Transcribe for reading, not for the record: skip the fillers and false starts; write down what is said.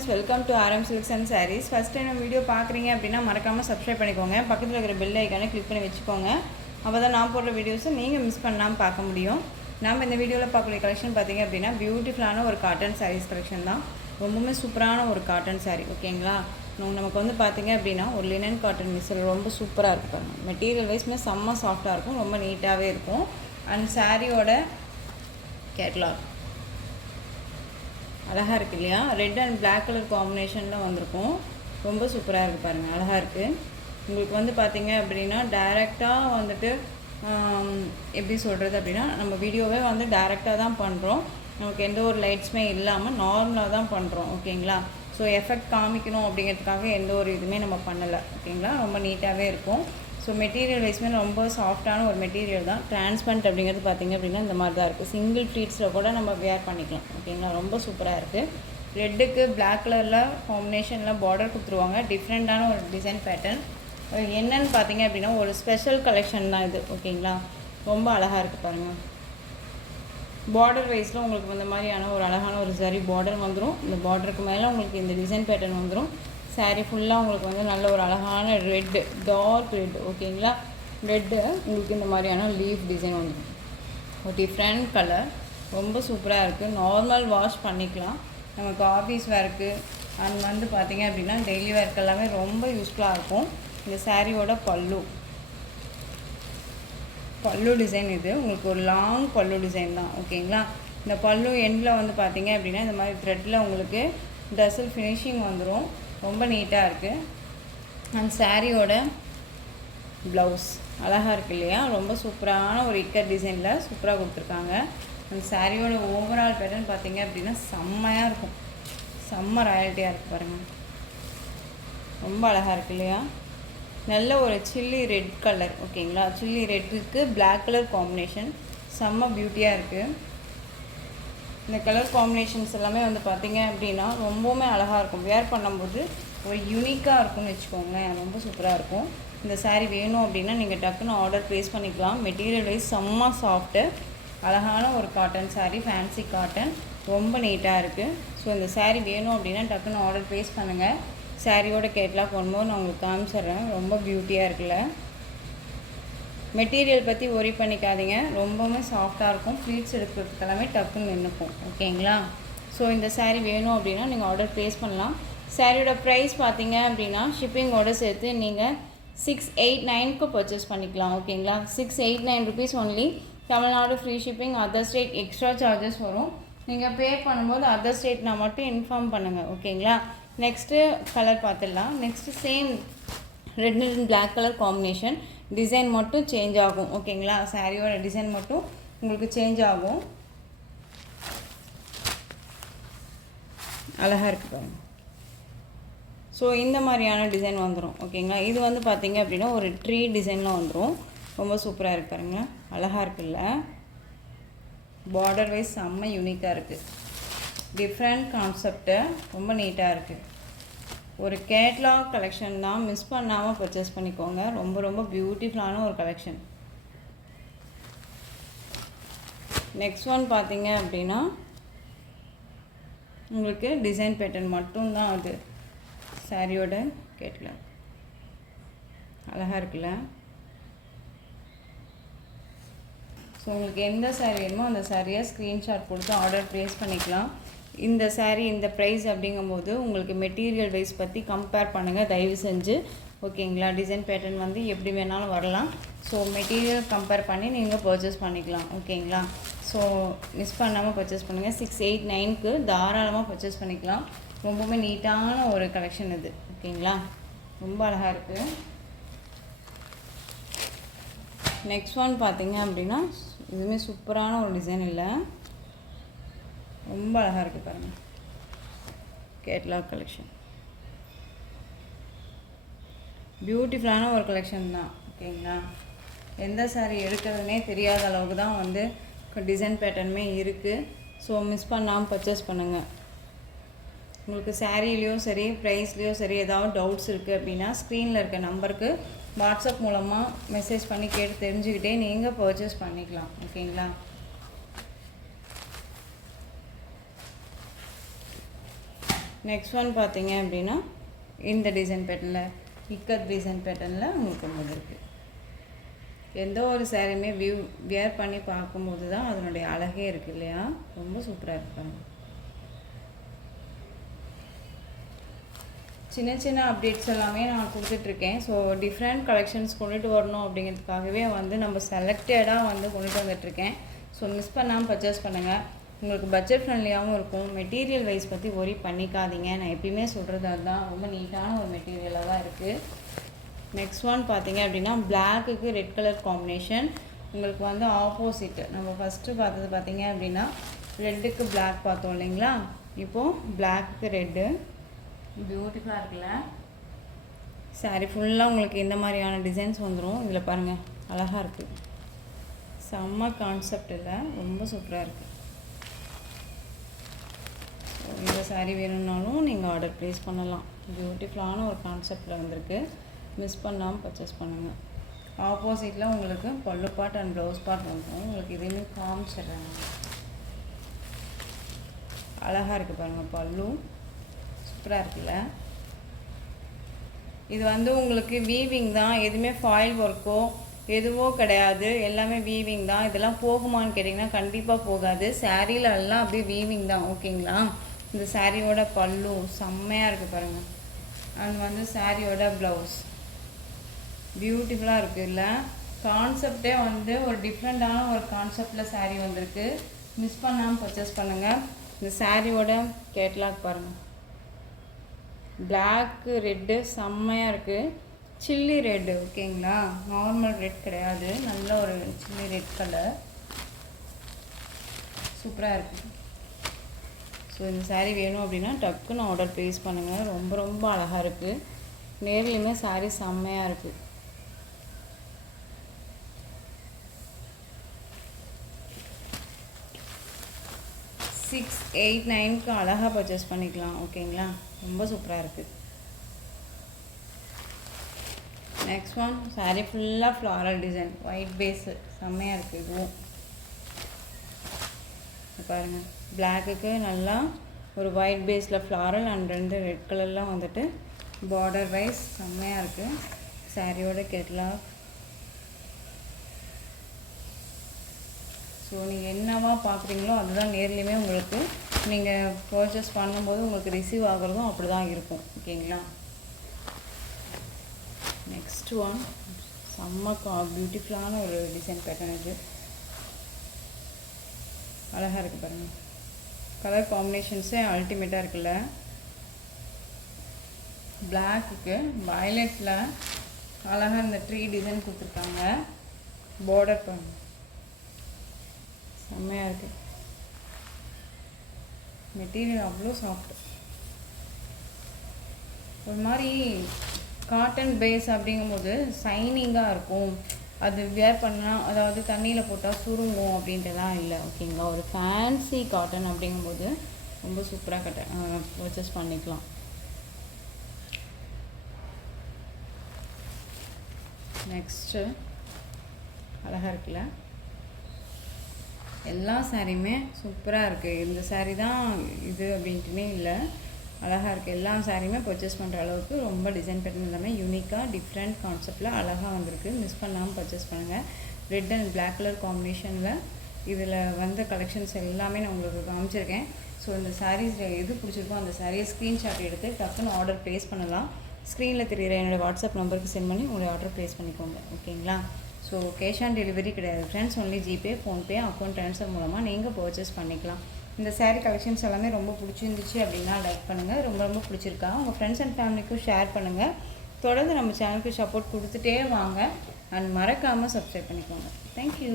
Friends, welcome to RM Silks and Sarees. First time video பார்க்குறீங்க அப்படின்னா மறக்காமல் subscribe பண்ணிக்கோங்க. பக்கத்தில் இருக்கிற பெல் ஐக்கானை கிளிக் பண்ணி வச்சுக்கோங்க. அப்போ தான் நான் போடுற வீடியோஸை நீங்கள் மிஸ் பண்ணாமல் பார்க்க முடியும். நம்ம இந்த வீடியோவில் பார்க்கக்கூடிய கலெக்ஷன் பார்த்திங்க அப்படின்னா பியூட்டிஃபுல்லான ஒரு காட்டன் சாரீஸ் கலெக்ஷன் தான். ரொம்பவுமே சூப்பரான ஒரு காட்டன் சாரீ. ஓகேங்களா, நமக்கு வந்து பார்த்திங்க அப்படின்னா ஒரு லினன் காட்டன் மிக்சர் ரொம்ப சூப்பராக இருக்கும் பாருங்கள். மெட்டீரியல் வைஸ்மே செம்ம சாஃப்டாக இருக்கும், ரொம்ப நீட்டாகவே இருக்கும். அண்ட் சாரியோட கேட்லாக் அழகாக இருக்குது இல்லையா? ரெட் அண்ட் பிளாக் கலர் காம்பினேஷனில் வந்திருக்கும். ரொம்ப சூப்பராக இருக்குது பாருங்கள், அழகாக இருக்குது. உங்களுக்கு வந்து பார்த்திங்க அப்படின்னா டைரெக்டாக வந்துட்டு எப்படி சொல்கிறது அப்படின்னா நம்ம வீடியோவே வந்து டைரெக்டாக தான் பண்ணுறோம். நமக்கு எந்த ஒரு லைட்ஸுமே இல்லாமல் நார்மலாக தான் பண்ணுறோம். ஓகேங்களா, ஸோ எஃபெக்ட் காமிக்கணும் அப்படிங்கிறதுக்காக எந்த ஒரு இதுவுமே நம்ம பண்ணலை. ஓகேங்களா, ரொம்ப நீட்டாகவே இருக்கும். ஸோ மெட்டீரியல் வைஸ்மே ரொம்ப சாஃப்டான ஒரு மெட்டீரியல் தான். டிரான்ஸ்பரண்ட் அப்படிங்கிறது பார்த்திங்க அப்படின்னா இந்த மாதிரி தான் இருக்குது. சிங்கிள் ஃப்ளீட்ஸில் கூட நம்ம வேர் பண்ணிக்கலாம். ஓகேங்களா, ரொம்ப சூப்பராக இருக்குது. ரெட்டுக்கு பிளாக் கலரில் காம்பினேஷனில் பார்டர் கொடுத்துருவாங்க. டிஃப்ரெண்ட்டான ஒரு டிசைன் பேட்டர்ன். என்னன்னு பார்த்தீங்க அப்படின்னா ஒரு ஸ்பெஷல் கலெக்ஷன் தான் இது. ஓகேங்களா, ரொம்ப அழகாக இருக்குது பாருங்கள். பார்டர் வைஸில் உங்களுக்கு இந்த மாதிரியான ஒரு அழகான ஒரு சரி பார்டர் வந்துடும். இந்த பார்டருக்கு மேலே உங்களுக்கு இந்த டிசைன் பேட்டர்ன் வந்துடும். சாரீ ஃபுல்லாக உங்களுக்கு வந்து நல்ல ஒரு அழகான ரெட்டு, டார்க் ரெட். ஓகேங்களா, ரெட்டு உங்களுக்கு இந்த மாதிரியான லீஃப் டிசைன் வந்துடும். ஒரு டிஃப்ரெண்ட் கலர், ரொம்ப சூப்பராக இருக்குது. நார்மல் வாஷ் பண்ணிக்கலாம். நமக்கு ஆஃபீஸ் வேர்க்கு அண்ட் வந்து பார்த்திங்க அப்படின்னா டெய்லி வேர்க்கு எல்லாமே ரொம்ப யூஸ்ஃபுல்லாக இருக்கும். இந்த சாரியோட பல்லு டிசைன் இது உங்களுக்கு ஒரு லாங் பல்லு டிசைன் தான். ஓகேங்களா, இந்த பல்லு எண்டில் வந்து பார்த்திங்க அப்படின்னா இந்த மாதிரி த்ரெட்டில் உங்களுக்கு டசல் ஃபினிஷிங் வந்துடும். ரொம்ப நீட்டாக இருக்குது. அண்ட் சாரியோட ப்ளவுஸ் அழகாக இருக்குது இல்லையா? ரொம்ப சூப்பரான ஒரு இக்கட் டிசைனில் சூப்பராக கொடுத்துருக்காங்க. அந்த சாரியோட ஓவரால் பேட்டர்ன் பார்த்திங்க அப்படின்னா செம்மையாக இருக்கும், செம்ம ராயல்ட்டியாக இருக்குது பாருங்கள். ரொம்ப அழகாக இருக்குது இல்லையா? நல்ல ஒரு சில்லி ரெட் கலர். ஓகேங்களா, சில்லி ரெட்டுக்கு பிளாக் கலர் காம்பினேஷன் செம்ம பியூட்டியாக இருக்குது. இந்த கலர் காம்பினேஷன்ஸ் எல்லாமே வந்து பார்த்திங்க அப்படின்னா ரொம்பவுமே அழகாக இருக்கும். வேர் பண்ணும்போது ஒரு யூனிக்காக இருக்கும்னு வச்சுக்கோங்களேன். ரொம்ப சூப்பராக இருக்கும். இந்த சாரீ வேணும் அப்படின்னா நீங்கள் டக்குன்னு ஆர்டர் ப்ளேஸ் பண்ணிக்கலாம். மெட்டீரியல் வைஸ் செம்ம சாஃப்ட்டு, அழகான ஒரு காட்டன் சாரீ, ஃபேன்சி காட்டன், ரொம்ப நீட்டாக இருக்குது. ஸோ இந்த சாரீ வேணும் அப்படின்னா டக்குன்னு ஆர்டர் ப்ளேஸ் பண்ணுங்கள். சாரியோட கேட்லாக் போகும்போது நான் உங்களுக்கு காமிச்சிட்றேன். ரொம்ப பியூட்டியாக இருக்குல்ல? மெட்டீரியல் பற்றி ஒரி பண்ணிக்காதீங்க, ரொம்பவுமே சாஃப்டாக இருக்கும். ஃப்ளீட்ஸ் எடுக்கிறதுக்கு எல்லாமே டக்குன்னு நின்றுக்கும். ஓகேங்களா, ஸோ இந்த சாரீ வேணும் அப்படின்னா நீங்கள் ஆர்டர் ப்ளேஸ் பண்ணலாம். சாரியோட ப்ரைஸ் பார்த்தீங்க அப்படின்னா ஷிப்பிங்கோடு சேர்த்து நீங்கள் 689க்கு பர்ச்சேஸ் பண்ணிக்கலாம். ஓகேங்களா, 689 rupees only. Tamil Nadu free shipping. Other state extra charges வரும். நீங்கள் பே பண்ணும்போது அதர் ஸ்டேட்னா மட்டும் இன்ஃபார்ம் பண்ணுங்கள். ஓகேங்களா, நெக்ஸ்ட்டு கலர் பார்த்துடலாம். Next same red and black colour combination. Design மட்டும் சேஞ்ச் ஆகும். ஓகேங்களா, சாரியோட டிசைன் மட்டும் உங்களுக்கு சேஞ்ச் ஆகும். அழகாக இருக்குது பாருங்க. ஸோ இந்த மாதிரியான டிசைன் வந்துடும். ஓகேங்களா, இது வந்து பார்த்திங்க அப்படின்னா ஒரு ட்ரீ டிசைனில் வந்துடும். ரொம்ப சூப்பராக இருக்குது பாருங்கள், அழகாக இருக்குல்ல? பார்டர் வைஸ் செம்ம யூனிக்காக இருக்குது. டிஃப்ரெண்ட் கான்செப்ட்டு, ரொம்ப நீட்டாக இருக்குது. ஒரு கேட்லாக் கலெக்ஷன் தான், மிஸ் பண்ணாமல் பர்ச்சேஸ் பண்ணிக்கோங்க. ரொம்ப ரொம்ப பியூட்டிஃபுல்லான ஒரு கலெக்ஷன். நெக்ஸ்ட் ஒன் பார்த்தீங்க அப்படின்னா உங்களுக்கு டிசைன் பேட்டர்ன் மட்டும்தான் அது. சாரியோட கேட்லாக் அழகாக இருக்குல்ல? ஸோ உங்களுக்கு எந்த சாரீ வேணுமோ அந்த சாரியை ஸ்க்ரீன்ஷாட் கொடுத்து ஆர்டர் ப்ளேஸ் பண்ணிக்கலாம். இந்த சாரீ இந்த ப்ரைஸ் அப்படிங்கும்போது உங்களுக்கு மெட்டீரியல் வைஸ் பற்றி கம்பேர் பண்ணுங்கள் தயவு செஞ்சு. ஓகேங்களா, டிசைன் பேட்டர்ன் வந்து எப்படி வேணாலும் வரலாம். ஸோ மெட்டீரியல் கம்பேர் பண்ணி நீங்கள் பர்ச்சேஸ் பண்ணிக்கலாம். ஓகேங்களா, ஸோ மிஸ் பண்ணாமல் பர்ச்சேஸ் பண்ணுங்கள். 689க்கு தாராளமாக பர்ச்சேஸ் பண்ணிக்கலாம். ரொம்பவுமே நீட்டான ஒரு கலெக்ஷன் இது. ஓகேங்களா, ரொம்ப அழகாக இருக்குது. நெக்ஸ்ட் ஒன் பார்த்தீங்க அப்படின்னா இதுவுமே சூப்பரான ஒரு டிசைன் இல்லை, ரொம்ப அழகாக இருக்குது பாருங்கள். கேட்லாக் கலெக்ஷன் பியூட்டிஃபுல்லான ஒரு கலெக்ஷன் தான். ஓகேங்களா, எந்த சாரீ எடுக்கிறதுனே தெரியாத அளவுக்கு தான் வந்து டிசைன் பேட்டர்னுமே இருக்குது. ஸோ மிஸ் பண்ணாமல் பர்ச்சேஸ் பண்ணுங்கள். உங்களுக்கு சாரீலேயும் சரி ப்ரைஸ்லேயும் சரி ஏதாவது டவுட்ஸ் இருக்குது அப்படின்னா ஸ்க்ரீனில் இருக்க நம்பருக்கு வாட்ஸ்அப் மூலமாக மெசேஜ் பண்ணி கேட்டு தெரிஞ்சுக்கிட்டே நீங்கள் பர்ச்சேஸ் பண்ணிக்கலாம். ஓகேங்களா, நெக்ஸ்ட் ஒன் பார்த்தீங்க அப்படின்னா இந்த டிசைன் பேட்டர்னில் இக்கட் டிசைன் பேட்டர்னில் உங்களுக்கு வந்துருக்கு. எந்த ஒரு சாரியுமே வியர் பண்ணி பார்க்கும்போது தான் அதனுடைய அழகே இருக்குது இல்லையா? ரொம்ப சூப்பராக இருப்பாங்க. சின்ன சின்ன அப்டேட்ஸ் எல்லாமே நான் கொடுத்துட்ருக்கேன். ஸோ டிஃப்ரெண்ட் கலெக்ஷன்ஸ் கொண்டுட்டு வரணும் அப்படிங்கிறதுக்காகவே வந்து நம்ம செலக்டடாக வந்து கொண்டுட்டு வந்துட்டுருக்கேன். ஸோ மிஸ் பண்ணாமல் பர்ச்சேஸ் பண்ணுங்கள். உங்களுக்கு பட்ஜெட் ஃப்ரெண்ட்லியாகவும் இருக்கும். மெட்டீரியல் வைஸ் பற்றி ஒரி பண்ணிக்காதீங்க. நான் எப்பயுமே சொல்கிறது அதுதான். ரொம்ப நீட்டான ஒரு மெட்டீரியலாக தான் இருக்குது. நெக்ஸ்ட் ஒன் பார்த்தீங்க அப்படின்னா பிளாக்குக்கு ரெட் கலர் காம்பினேஷன். உங்களுக்கு வந்து ஆப்போசிட்டு நம்ம ஃபஸ்ட்டு பார்த்தது பார்த்தீங்க அப்படின்னா ரெட்டுக்கு பிளாக் பார்த்தோம் இல்லைங்களா? இப்போது பிளாக்குக்கு ரெட்டு. பியூட்டிஃபுல்லாக இருக்குல்ல? சாரி ஃபுல்லாக உங்களுக்கு இந்த மாதிரியான டிசைன்ஸ் வந்துடும். இதில் பாருங்கள், அழகாக இருக்குது. செம்ம கான்செப்ட் இல்லை, ரொம்ப சூப்பராக இருக்குது. இந்த சாரீ வேணும்னாலும் நீங்கள் ஆர்டர் ப்ளேஸ் பண்ணலாம். பியூட்டிஃபுல்லான ஒரு கான்செப்டில் வந்திருக்கு. மிஸ் பண்ணாமல் பர்ச்சேஸ் பண்ணுங்கள். ஆப்போசிட்டில் உங்களுக்கு பல்லு பார்ட் அண்ட் ப்ளவுஸ் பார்ட் வந்துடும். உங்களுக்கு இதுவுமே காமிச்சிடுறாங்க. அழகாக இருக்குது பாருங்கள், பல்லு சூப்பராக இருக்குல்ல? இது வந்து உங்களுக்கு வீவிங் தான், எதுவுமே ஃபாயில் ஒர்க்கோ எதுவோ கிடையாது. எல்லாமே வீவிங் தான். இதெல்லாம் போகுமான்னு கேட்டிங்கன்னா கண்டிப்பாக போகாது. சாரியில் எல்லாம் அப்படியே வீவிங் தான். ஓகேங்களா? இந்த சாரியோட பல்லு செம்மையாக இருக்குது பாருங்கள். அண்ட் வந்து சாரியோட ப்ளவுஸ் பியூட்டிஃபுல்லாக இருக்குது இல்லை? கான்செப்டே வந்து ஒரு டிஃப்ரெண்ட்டான ஒரு கான்செப்டில் சாரீ வந்திருக்கு. மிஸ் பண்ணாமல் பர்ச்சேஸ் பண்ணுங்கள். இந்த சாரியோட கேட்லாக் பாருங்கள். பிளாக்கு ரெட்டு செம்மையாக இருக்குது. சில்லி ரெட்டு, ஓகேங்களா? நார்மல் ரெட் கிடையாது, நல்ல ஒரு சில்லி ரெட் கலர். சூப்பராக இருக்குது. ஸோ இந்த சாரீ வேணும் அப்படின்னா டக்குன்னு ஆர்டர் ப்ளேஸ் பண்ணுங்கள். ரொம்ப ரொம்ப அழகாக இருக்குது. நேர்லேயுமே சாரீ செம்மையாக இருக்குது. $6, $8, $9க்கு அழகாக பர்ச்சேஸ் பண்ணிக்கலாம். ஓகேங்களா? ரொம்ப சூப்பராக இருக்குது. நெக்ஸ்ட் ஒன் சாரீ ஃபுல்லாக ஃப்ளாரல் டிசைன், ஒயிட் பேஸு, செம்மையாக இருக்குது. இதுவும் பாருங்கள், பிளாக்குக்கு நல்லா ஒரு ஒயிட் பேஸில் ஃப்ளாரல் அண்ட் 2 ரெட் கலர்லாம் வந்துட்டு பார்டர் வைஸ் செம்மையாக இருக்குது. சாரியோட கேட்லாக். ஸோ நீங்கள் என்னவா பார்க்குறீங்களோ அதுதான் நேர்லேயுமே உங்களுக்கு நீங்கள் பர்ச்சேஸ் பண்ணும்போது உங்களுக்கு ரிசீவ் ஆகிறதும் அப்படி தான் இருக்கும். ஓகேங்களா? நெக்ஸ்ட் ஒன் செம்ம பியூட்டிஃபுல்லான ஒரு டிசைன் பேட்டர்ன். இது அழகாக இருக்குது பாருங்கள். கலர் காம்பினேஷன்ஸே அல்டிமேட்டாக இருக்குல்ல? பிளாக்குக்கு வயலட்டில் அழகாக இந்த ட்ரீ டிசைன் கொடுத்துருக்காங்க. பார்டர் பாருங்கள், செம்மையாக இருக்குது. மெட்டீரியல் அவ்வளோ சாஃப்ட். ஒரு மாதிரி காட்டன் பேஸ் அப்படிங்கும்போது ஷைனிங்காக இருக்கும். அது வேர் பண்ணால், அதாவது தண்ணியில் போட்டால் சுருங்கும் அப்படின்றலாம் இல்லை. ஓகேங்களா? ஒரு ஃபேன்சி காட்டன் அப்படிங்கும்போது ரொம்ப சூப்பராக பர்ச்சேஸ் பண்ணிக்கலாம். நெக்ஸ்ட்டு அழகாக இருக்குல்ல? எல்லா சாரியுமே சூப்பராக இருக்குது. இந்த சாரீ தான் இது அப்படின்ட்டுனே இல்லை, அழகாக இருக்குது. எல்லா சாரியுமே பர்ச்சேஸ் பண்ணுற அளவுக்கு ரொம்ப டிசைன் பேட்டர்ன் எல்லாமே யூனிக்காக டிஃப்ரெண்ட் கான்செப்டில் அழகாக வந்திருக்கு. மிஸ் பண்ணாமல் பர்ச்சேஸ் பண்ணுங்கள். ரெட் அண்ட் பிளாக் கலர் காம்பினேஷனில் இதில் வந்த கலெக்ஷன்ஸ் எல்லாமே நான் உங்களுக்கு காமிச்சிருக்கேன். ஸோ இந்த சாரீஸில் எது பிடிச்சிருக்கோ அந்த சாரியை ஸ்க்ரீன்ஷாட் எடுத்து டக்குன்னு ஆர்டர் ப்ளேஸ் பண்ணலாம். ஸ்க்ரீனில் தெரிகிற என்னோடய வாட்ஸ்அப் நம்பருக்கு சென்ட் பண்ணி உங்களுடைய ஆர்டர் ப்ளேஸ் பண்ணிக்கோங்க. ஓகேங்களா? ஸோ கேஷ் ஆன் டெலிவரி கிடையாது friends. Only GPay, PhonePe, account transfer மூலமாக நீங்கள் பர்ச்சேஸ் பண்ணிக்கலாம். இந்த சாரீ கலெக்ஷன்ஸ் எல்லாமே ரொம்ப பிடிச்சிருந்துச்சு அப்படின்னா லைக் பண்ணுங்கள். ரொம்ப ரொம்ப பிடிச்சிருக்கா உங்கள் ஃப்ரெண்ட்ஸ் அண்ட் ஃபேமிலிக்கும் ஷேர் பண்ணுங்கள். தொடர்ந்து நம்ம சேனலுக்கு சப்போர்ட் கொடுத்துட்டே வாங்க. அண்ட் மறக்காமல் சப்ஸ்கிரைப் பண்ணிக்கோங்க. தேங்க்யூ.